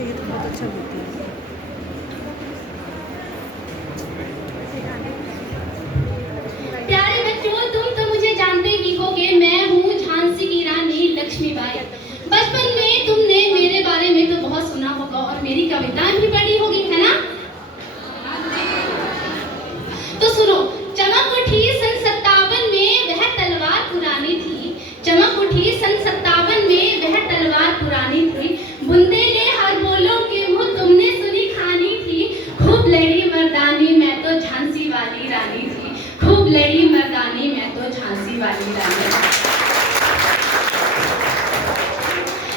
ये तो बहुत अच्छा होती है। प्यारे बच्चों, तुम तो मुझे जानते ही होगे। मैं हूँ झांसी की रानी लक्ष्मीबाई। बचपन में तुमने मेरे बारे में तो बहुत सुना होगा और मेरी कविताएं भी पढ़ी होगी, है ना? तो सुनो, चमक उठी सन 57 में वह तलवार पुरानी थी। चमक उठी सन 57 में वह तलवार पुरानी थी। बुंदेले हर बोलों के मुंह तुमने सुनी खानी थी। खूब लड़ी मर्दानी मैं तो झांसी वाली रानी थी। खूब लड़ी मर्दानी मैं तो झांसी वाली रानी थी।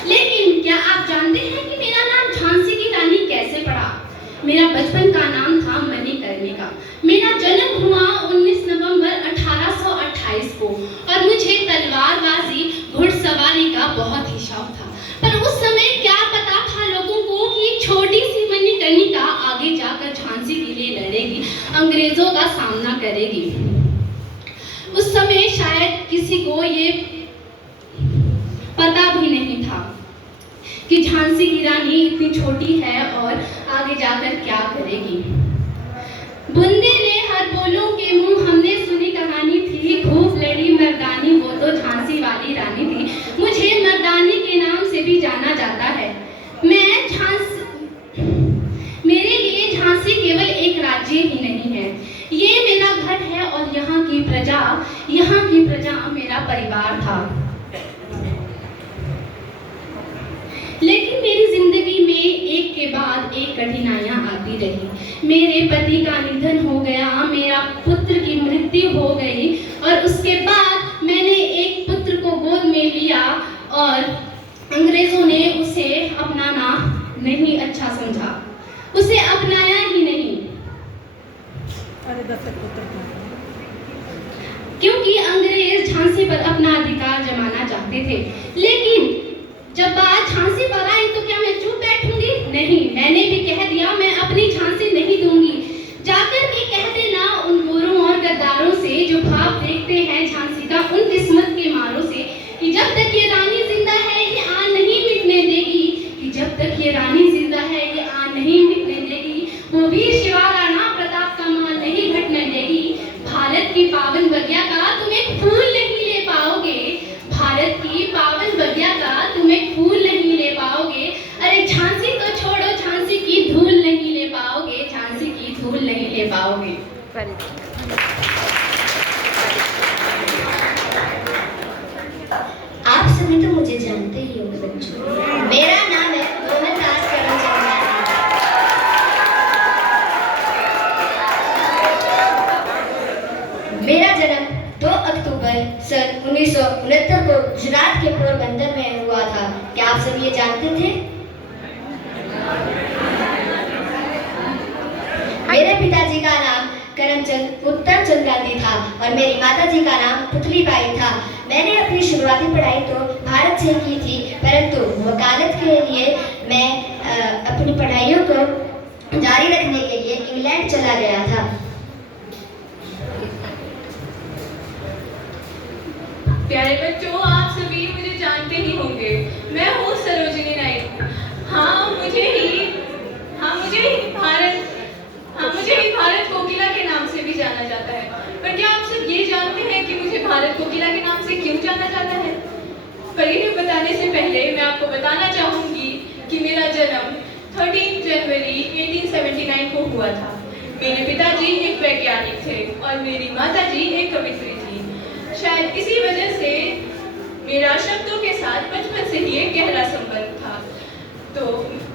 लेकिन क्या आप जानते हैं कि मेरा नाम झांसी की रानी कैसे पड़ा? मेरा बचपन का नाम था मणिकर्णिका। मेरा जन्म हुआ 19 नवंबर 1828 को और मुझे तलवारबाजी घुड़सवारी का बहुत ही शौक था। पर उस समय क्या पता था लोगों को कि एक छोटी सी मणिकर्णिका आगे जाकर झांसी के लिए लड़ेगी, अंग्रेजों का सामना करेगी। उस समय शायद किसी को ये पता भी नहीं था कि झांसी की रानी इतनी छोटी है और आगे जाकर क्या करेगी। बुंदेले हर बोलों के मुंह हमने सुनी कहानी थी। खूब लड़ी मर्दानी वो तो झांसी वाली रानी थी। मुझे मर्दानी के नाम से भी जाना जाता है। मेरे लिए झांसी केवल एक राज्य ही नहीं है, ये मेरा घर है और यहाँ की प्रजा मेरा परिवार था। लेकिन मेरी जिंदगी में एक के बाद एक कठिनाइयां आती रही। मेरे पति का निधन हो गया, मेरा पुत्र की मृत्यु हो गई और उसके बाद मैंने एक पुत्र को गोद में लिया और अंग्रेजों ने उसे अपनाना नहीं अच्छा समझा, उसे अपनाया ही नहीं। अरे दत्तक पुत्र क्योंकि अंग्रेज झांसी पर अपना अधिकार जमाना चाहते थे। लेकिन जब बात झांसी पर आई तो क्या मैं चुप बैठूंगी? नहीं, मैंने भी कह दिया मैं अपनी झांसी नहीं दूंगी। जाकर के कह देना उन गोरों और गद्दारों से जो भाव देखते हैं झांसी का उन किस्मत के मारों से कि जब तक ये रानी जिंदा है ये आन नहीं मिटने देगी, कि जब तक ये रानी जिंदा है ये आन नहीं मिटने देगी। वो वीर शिवा राणा प्रताप का मान नहीं घटने देगी। भारत की पावन बगिया का तुम एक फूल नहीं ले पाओगे। भारत की पावन बगिया का तुम एक फूल नहीं ले पाओगे। अरे झांसी तो छोड़ो, झांसी की धूल नहीं ले पाओगे। झांसी की धूल नहीं ले पाओगे। आप सभी तो मुझे जानते ही होंगे बच्चों। मेरा नाम है मोहनदास करमचंद। मेरा जन्म 2 अक्टूबर सन 1969 को गुजरात के पोरबंदर में हुआ था। क्या आप सब ये जानते थे? मेरे पिताजी का नाम करमचंद उत्तमचंद गांधी था और मेरी माताजी का नाम पुतलीबाई था। मैंने अपनी शुरुआती पढ़ाई तो भारत से की थी, परंतु वकालत के लिए मैं अपनी पढ़ाइयों को जारी रखने के लिए इंग्लैंड चला गया था। प्यारे बच्चों, आप सभी मुझे जानते ही होंगे। मैं हूँ सरोजिनी नायक। मुझे ही भारत कोकिला के नाम से भी जाना जाता है। पर क्या आप सब ये जानते हैं कि मुझे भारत कोकिला के नाम से क्यों जाना जाता है? पर ये बताने से पहले मैं आपको बताना चाहूंगी कि मेरा जन्म 13 जनवरी 1879 को हुआ था। मेरे पिताजी एक वैज्ञानिक थे और मेरी माताजी एक कवित्री थी। शायद इसी वजह से मेरा शब्दों के साथ बचपन से ही एक गहरा संपर्क था। तो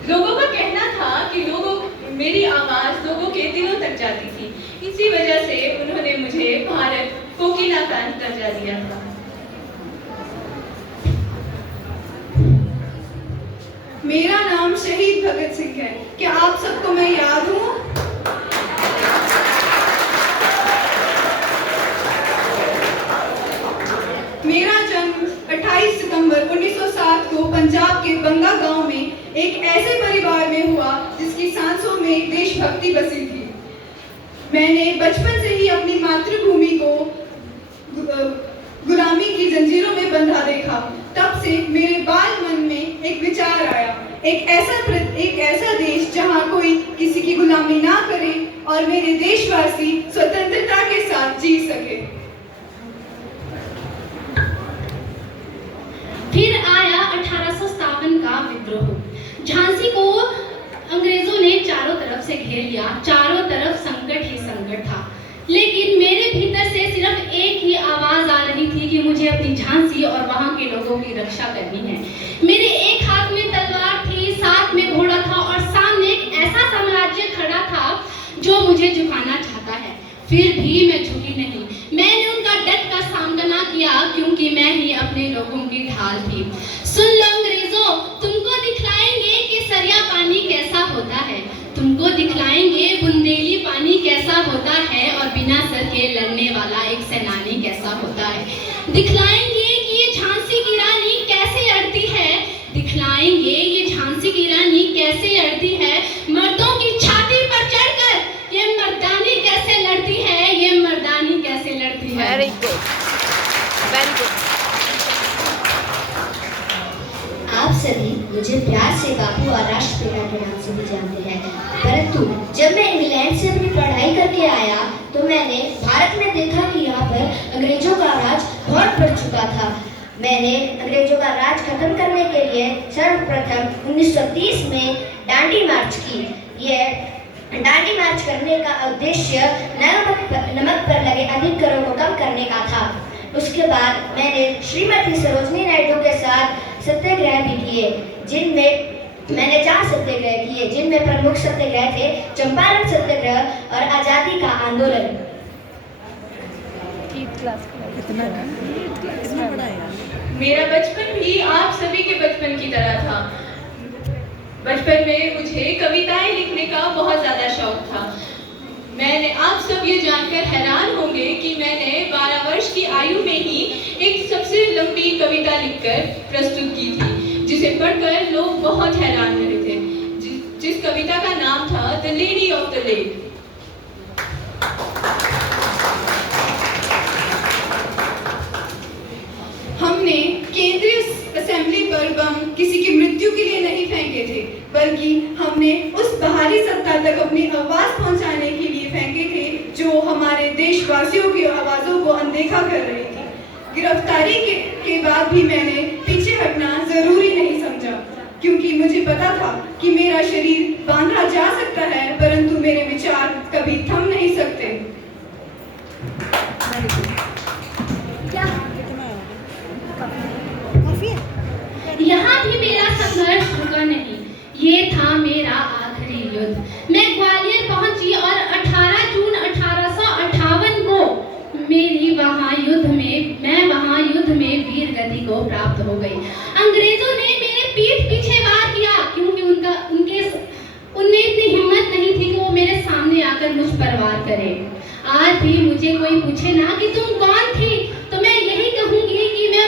लोगों का कहना था कि मेरी आवाज लोगों के दिलों तक जाती थी। इसी वजह से उन्होंने मुझे भारत कोकिला का दर्जा दिया था। मेरा नाम शहीद भगत सिंह है। क्या आप सबको मैं याद हूँ? मेरा जन्म 28 सितंबर 1907 को पंजाब के बंगा गांव में एक ऐसे परिवार में हुआ जिसकी सांसों में देशभक्ति बसी थी। मैंने बचपन से ही अपनी मातृभूमि को गुलामी की जंजीरों में बंधा देखा। तब से मेरे बाल मन में एक विचार आया, एक ऐसा देश जहां कोई किसी की गुलामी ना करे और मेरे देशवासी स्वतंत्रता के साथ जी सके। फिर आया 1857 का विद्रोह। झांसी को अंग्रेजों ने चारों तरफ से घेर लिया। चारों तरफ संकट ही संकट था, लेकिन मेरे भीतर से सिर्फ एक ही आवाज आ रही थी कि मुझे अपनी झांसी और वहां के लोगों की रक्षा करनी है। मेरे एक हाथ में तलवार थी, साथ में घोड़ा था और सामने एक ऐसा साम्राज्य खड़ा था जो मुझे झुकाना चाहता है। फिर भी मैं झुकी नहीं। मैंने उनका डट का सामना किया, क्योंकि मैं ही अपने लोगों की ढाल थी। सुन लो अंग्रेजों, तुमको दिखलाएंगे कि सरिया पानी कैसा होता है, तुमको दिखलाएंगे बुंदेली पानी कैसा होता है और बिना सर के लड़ने वाला एक सेनानी कैसा होता है। दिखलाएंगे कि ये झांसी की रानी कैसे अड़ती है, दिखलाएंगे ये झांसी की रानी कैसे अड़ती है। मर्दों की छाती पर चढ़कर ये मर्दानी कैसे लड़ती है, ये मर्दानी कैसे लड़ती है। Very good, very good. आप सभी मुझे प्यार से बापू और राष्ट्रपिता के नाम से भी जानते हैं, परंतु जब मैं इंग्लैंड से अपनी पढ़ाई करके आया तो मैंने भारत में देखा कि यहाँ पर अंग्रेजों का राज बहुत बढ़ चुका था। मैंने अंग्रेजों का राज खत्म करने के लिए सर्वप्रथम 1930 में दांडी मार्च की। यह दांडी मार्च करने का उद्देश्य नमक पर लगे अधिक करों को कम करने का था। उसके बाद मैंने श्रीमती सरोजनी नायडू के साथ सत्याग्रह भी किए, जिनमें मैंने 4 सत्याग्रह किए, जिनमें प्रमुख सत्याग्रह थे चंपारण सत्याग्रह और आजादी का आंदोलन। कितना बड़ा है? मेरा बचपन भी आप सभी के बचपन की तरह था। बचपन में मुझे कविताएं लिखने का बहुत ज़्यादा शौक था। मैंने आप सब ये जानकर हैरान होंगे कि मैंने 12 वर्ष की आयु में ही एक सबसे लंबी कविता लिखकर प्रस्तुत की थी, जिसे पढ़कर लोग बहुत हैरान हुए थे, जिस कविता का नाम था the lady of the lake. हमने केंद्रीय असेंबली पर बम किसी की मृत्यु के लिए नहीं फेंके थे, बल्कि हमने उस बाहरी सत्ता तक अपनी आवाज पहुंचाने के लिए फेंके थे जो हमारे देशवासियों की आवाजों को अनदेखा कर रही थी। गिरफ्तारी के बाद भी मैंने पीछे हटना जरूरी नहीं समझा, क्योंकि मुझे पता था कि मेरा शरीर बांधा जा सकता है, परंतु मेरे विचार कभी थम नहीं सकते। यहाँ भी मेरा संघर्ष रुका नहीं। ये था मेरा आखिरी युद्ध। मैं ग्वालियर पहुंची और 18 जून 1858 को मैं वहाँ युद्ध में वीर गति को प्राप्त हो गई। अंग्रेजों ने मेरे पीठ पीछे वार किया, क्योंकि उनमें इतनी हिम्मत नहीं थी कि वो मेरे सामने आकर मुझ पर वार करे। आज भी मुझे कोई पूछे ना कि तुम कौन थी, तो मैं यही कहूंगी कि मैं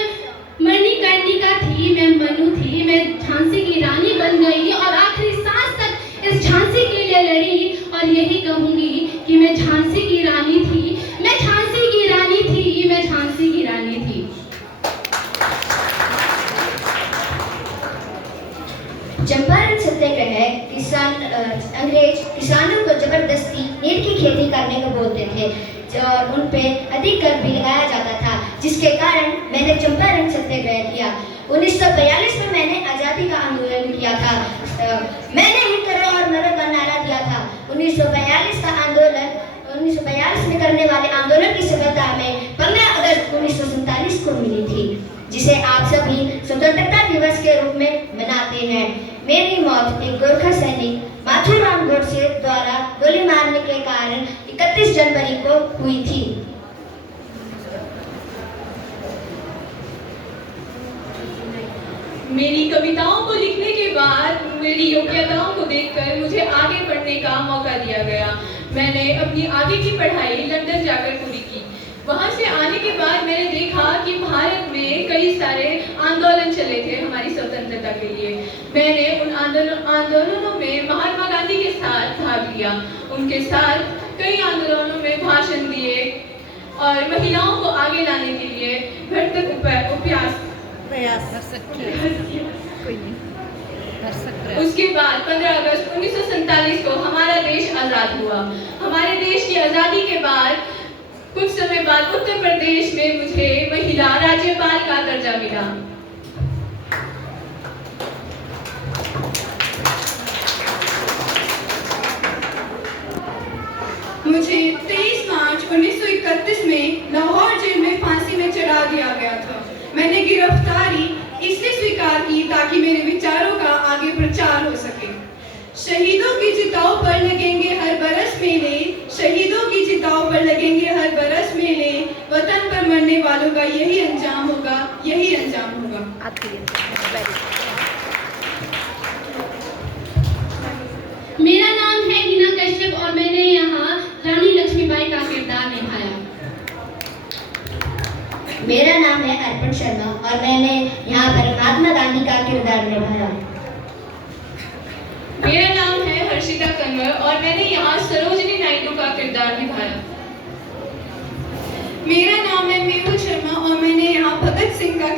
मणिकर्णिका थी, मैं मनु थी, मैं झांसी की रानी बन गई और आखिरी सांस तक इस झांसी के लिए लड़ी। और यही कहूंगी कि मैं झांसी की रानी थी, मैं झांसी की रानी थी, मैं झांसी की रानी थी। चंपारण सत्याग्रह अंग्रेज किसानों को जबरदस्ती नील की खेती करने को बोलते थे और उन पे अधिक कर भी लगाया जाता था, जिसके कारण मैंने चंपारण सत्याग्रह किया। 1942 में मैंने आज़ादी का आंदोलन किया था। मैंने हिट करो और मरो का नारा दिया था। 1942 में करने वाले आंदोलन की सफलता हमें 15 अगस्त 1947 को मिली थी, जिसे आप सभी स्वतंत्रता दिवस के रूप में मनाते हैं। मेरी मौत एक गोरखा सैनिक माथुराम गोडसे द्वारा गोली मारने के कारण 31 जनवरी को हुई थी। मेरी कविताओं को लिखने के बाद मेरी योग्यताओं को देखकर मुझे आगे बढ़ने का मौका दिया गया। मैंने अपनी आगे की पढ़ाई लंदन जाकर पूरी की। वहाँ से आने के बाद मैंने देखा कि भारत में कई सारे आंदोलन चले थे हमारी स्वतंत्रता के लिए। मैंने उन आंदोलनों में महात्मा गांधी के साथ भाग लिया। उनके साथ कई आंदोलनों में भाषण दिए और महिलाओं को आगे लाने के लिए भरसक प्रयास प्रयास कर सकते हैं। कोई नहीं। उसके बाद 15 अगस्त 1947 को हमारा देश आज़ाद हुआ। हमारे देश की आज़ादी के बाद कुछ समय बाद उत्तर प्रदेश में मुझे महिला राज्यपाल का दर्जा मिला। मुझे 23 मार्च 1931 में लाहौर जेल में फांसी में चढ़ा दिया गया था। मैंने गिरफ्तारी इसलिए स्वीकार की ताकि मेरे विचारों का आगे प्रचार हो सके। शहीदों की चिताओं पर लगेंगे हर बरस मेले, शहीदों की चिताओं पर लगेंगे हर बरस मेले, वतन पर मरने वालों का यही अंजाम होगा, यही अंजाम होगा। मेरा नाम है हिना कश्यप और मैंने यहाँ रानी लक्ष्मीबाई का किरदार निभाया। मेरा नाम है अर्पण शर्मा और मैंने यहाँ पर महात्मा गांधी का किरदार निभाया। मेरा नाम है हर्षिता कंवर और मैंने यहाँ सरोजिनी नायडू का किरदार निभाया। मेरा नाम है मेहुल शर्मा और मैंने यहाँ भगत सिंह का